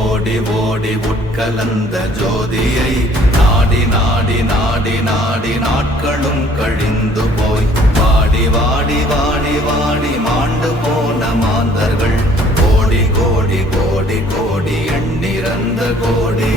ஓடி ஓடி உட்கலந்த ஜோதியை நாடி நாடி நாடி நாடி நாட்களும் கழிந்து போய் வாடி வாடி வாடி வாடி மாண்டு போன மாந்தர்கள் கோடி கோடி கோடி கோடி எண்ணிறந்த கோடி